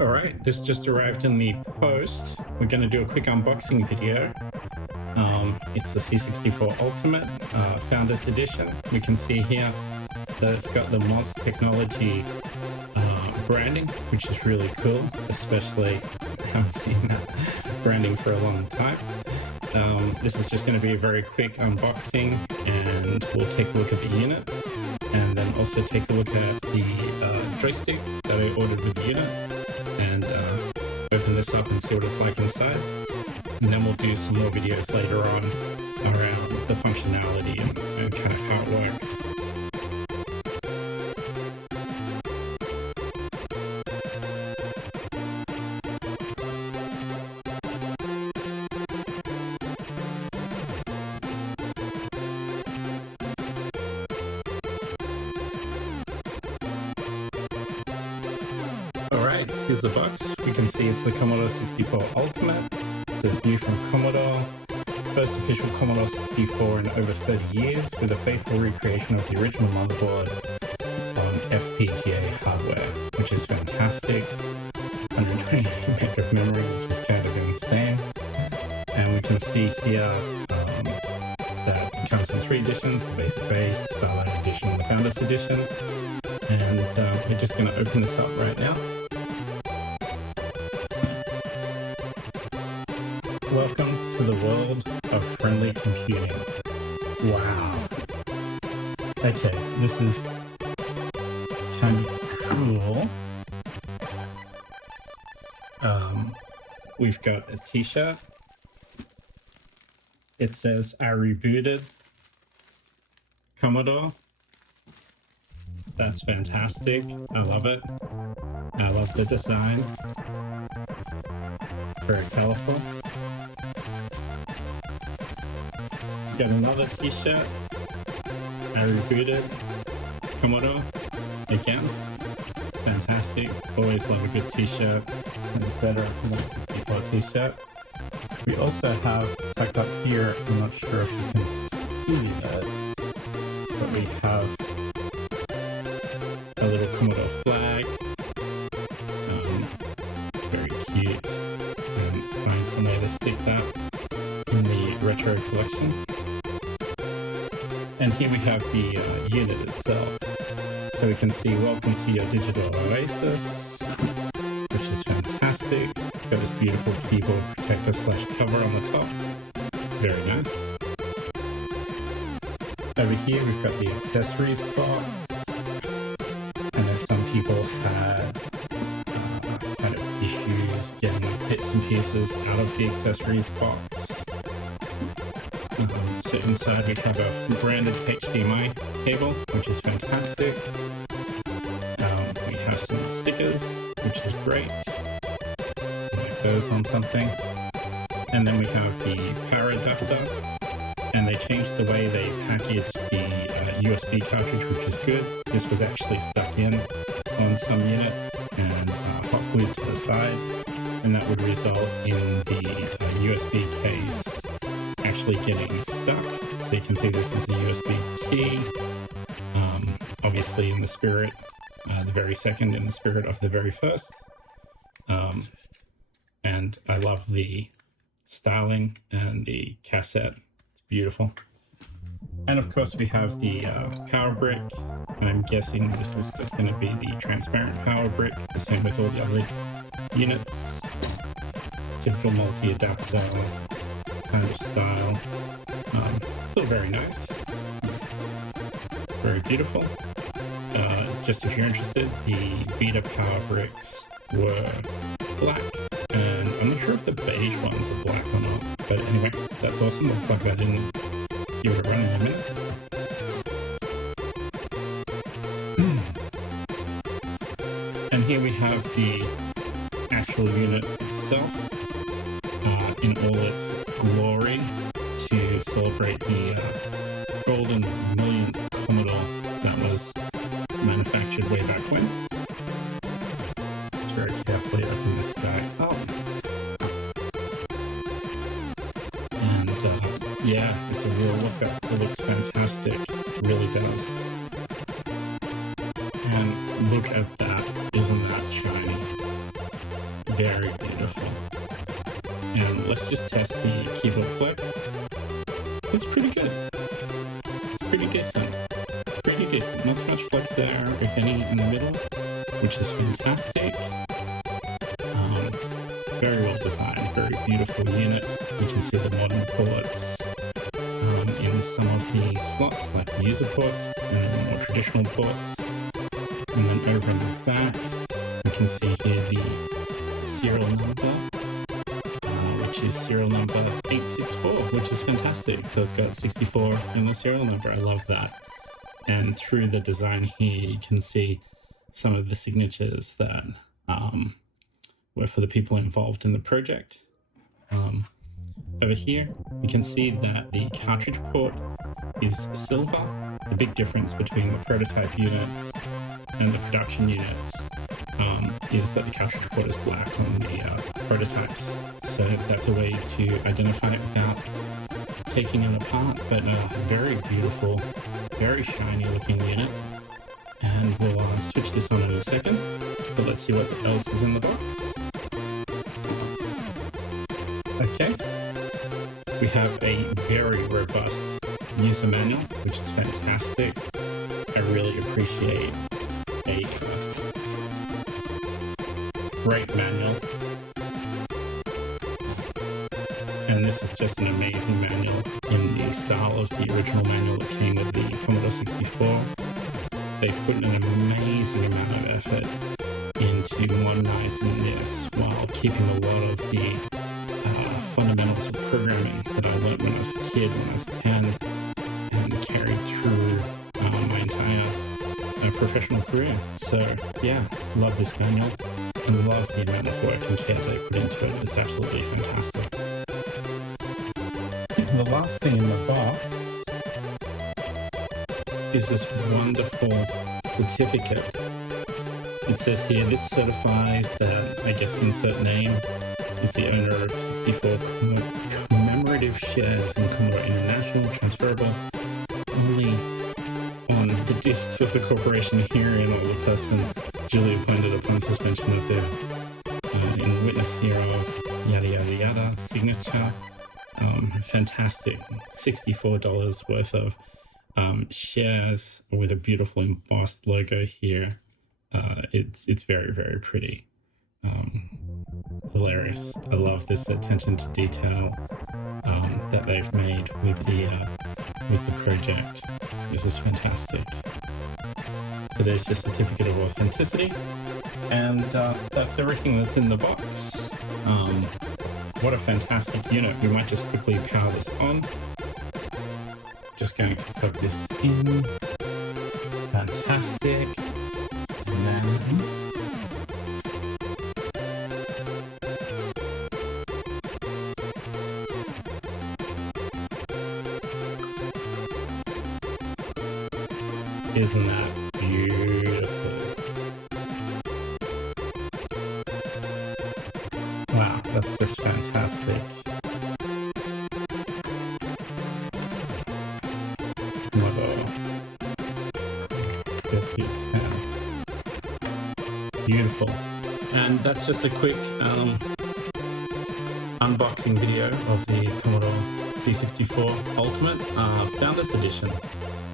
Alright, this just arrived in the post. We're going to do a quick unboxing video. It's the C64 Ultimate Founders Edition. We can see here that it's got the MOS technology branding, which is really cool, especially I haven't seen that branding for a long time. This is just going to be a very quick unboxing, and we'll take a look at the unit and then also take a look at the joystick that I ordered with the unit, and open this up and see what it's like inside. And then we'll do some more videos later on around the functionality and kind of how it works. Alright, here's the box. We can see it's the Commodore 64 Ultimate. It's new from Commodore. First official Commodore 64 in over 30 years, with a faithful recreation of the original motherboard on FPGA hardware, which is fantastic. 128 meg of memory, which is kind of insane. And we can see here that it comes in 3 editions: the Basic Base, Starlight Edition, and the Founders Edition. And we're just going to open this up right now. Welcome to the world of friendly computing. Wow. Okay, this is kind of cool. We've got a t-shirt. It says, "I rebooted Commodore." That's fantastic. I love it. I love the design. It's very colorful. Got another t-shirt. I rebooted Commodore again. Fantastic. Always love a good t-shirt. And it's better than a 64 t-shirt. We also have, tucked up here, I'm not sure if you can see that, but we have a little Commodore flag. Very cute. And find some way to stick that in the retro collection. And here we have the unit itself. So we can see, "Welcome to your digital oasis," which is fantastic. It's got this beautiful keyboard protector / cover on the top. Very nice. Over here we've got the accessories box. I know some people had kind of issues getting bits and pieces out of the accessories box. So inside we have a branded HDMI cable, which is fantastic. We have some stickers, which is great. Like those on something. And then we have the power adapter. And they changed the way they packaged the USB cartridge, which is good. This was actually stuck in on some units and hot glued to the side. And that would result in the USB case actually getting stuck. So you can see this is the USB key, obviously in the spirit, the very second in the spirit of the very first. And I love the styling and the cassette. It's beautiful. And of course we have the power brick. I'm guessing this is just going to be the transparent power brick, the same with all the other units. Typical multi-adapter kind of style. Still very nice. Very beautiful. Just if you're interested, the Vita power bricks were black, and I'm not sure if the beige ones are black or not. But anyway, that's awesome. We'll plug that in and see what it running in a minute. And here we have the actual unit itself in all its glory, to celebrate the golden millionth Commodore that was manufactured way back when. Let's very carefully open this guy up. And yeah, it's a real lookup. It looks fantastic. It really does. And look at that. Isn't that shiny? let's just test the keyboard flex. It's pretty good. It's pretty decent. Pretty decent. Not too much flex there, if any, in the middle, which is fantastic. Very well designed, very beautiful unit. You can see the modern ports in some of the slots, like the user port and the more traditional ports. And then over in the back, you can see here the serial number, which is serial number 864, which is fantastic. So it's got 64 in the serial number. I love that. And through the design here, you can see some of the signatures that were for the people involved in the project. Over here, you can see that the cartridge port is silver. The big difference between the prototype units and the production units is that the cartridge port is black on the prototypes. So that's a way to identify it without taking it apart, but very beautiful, very shiny looking unit. And we'll switch this on in a second, but let's see what else is in the box. Okay, we have a very robust user manual, which is fantastic. I really appreciate a great manual. And this is just an amazing manual in the style of the original manual that came with the Commodore 64. They put an amazing amount of effort into modernizing this while keeping a lot of the fundamentals of programming that I learned when I was a kid, when I was 10, and carried through my entire professional career. So yeah, love this manual and love the amount of work and care they put into it. It's absolutely fantastic. The last thing in the box is this wonderful certificate. It says here, this certifies that, I guess insert name, is the owner of 64 commemorative shares in Commodore International, transferable only on the discs of the corporation herein, or the person duly appointed upon suspension of their in witness hereof, yada yada yada, signature. Fantastic, $64 worth of shares with a beautiful embossed logo here. It's very, very pretty. Hilarious. I love this attention to detail that they've made with the project. This is fantastic. So there's your certificate of authenticity, and that's everything that's in the box. What a fantastic unit. We might just quickly power this on. Just going to plug this in. Fantastic. Man. Isn't that beautiful? Wow, that's just fantastic. Oh my god. Beautiful. And that's just a quick unboxing video of the Commodore C64 Ultimate Founders Edition.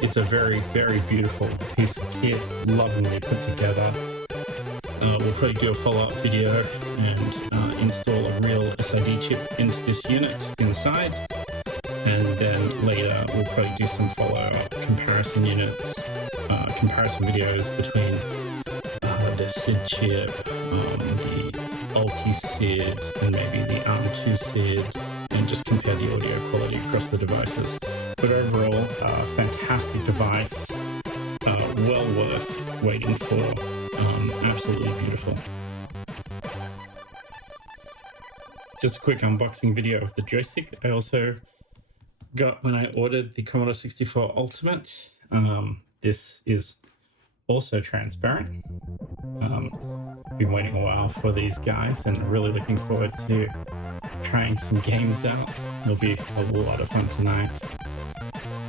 It's a very, very beautiful piece of kit, lovingly put together. We'll probably do a follow-up video and install a real SID chip into this unit inside, and then later we'll probably do some follow-up comparison units, comparison videos between the SID chip, the Ulti-SID, and maybe the ARM2 SID, and just compare the audio quality across the devices. But overall, fantastic device, well worth waiting for, absolutely beautiful. Just a quick unboxing video of the joystick I also got when I ordered the Commodore 64 Ultimate. This is also transparent. Been waiting a while for these guys and really looking forward to trying some games out. It'll be a lot of fun tonight.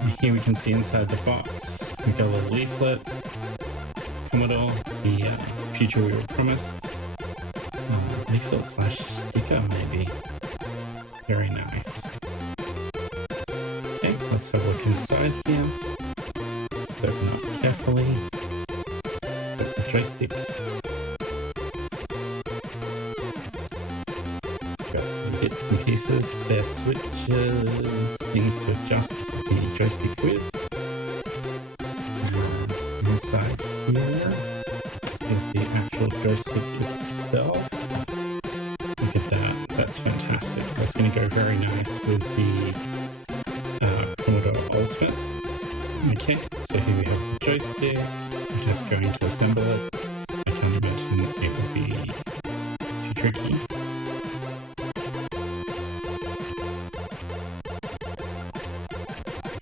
And here we can see inside the box, we've got a little leaflet, Commodore, the future we were promised, leaflet slash sticker maybe. Very nice. Okay, let's have a look inside here. Let's open up carefully. Put the joystick. Got some bits and pieces, spare switches, things to adjust the joystick with. Inside here is the actual joystick itself. Look at that, that's fantastic. That's going to go very nice with the Commodore Ultimate. Okay, so here we have the joystick. I'm just going to assemble it. I can't imagine it would be too tricky.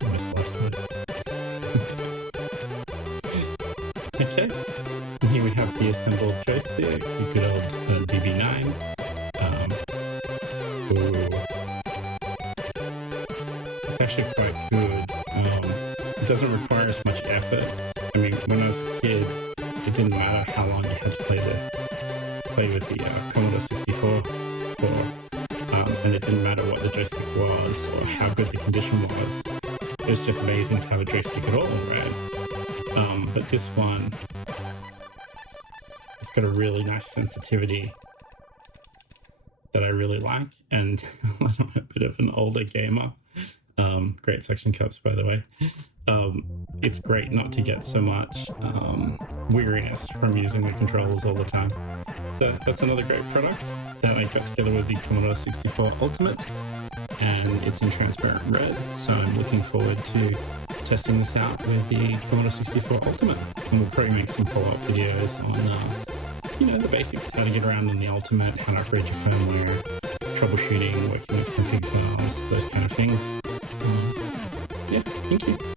Almost lost it. Okay, and here we have the assembled joystick, the good old DB9. It's actually quite good. It doesn't require as much effort. I mean, when I was a kid, it didn't matter how long you had to play with the Commodore 64 for, and it didn't matter what the joystick was or how good the condition was. It was just amazing to have a joystick at all, right? But this one, it's got a really nice sensitivity that I really like, and I'm a bit of an older gamer. Great suction cups, by the way. It's great not to get so much weariness from using the controllers all the time. So that's another great product that I got together with the Commodore 64 Ultimate, and it's in transparent red, so I'm looking forward to testing this out with the Commodore 64 Ultimate, and we'll probably make some follow-up videos on you know, the basics, how to get around in the Ultimate, how to upgrade your firmware, troubleshooting, working with config files, those kind of things. Yeah, thank you.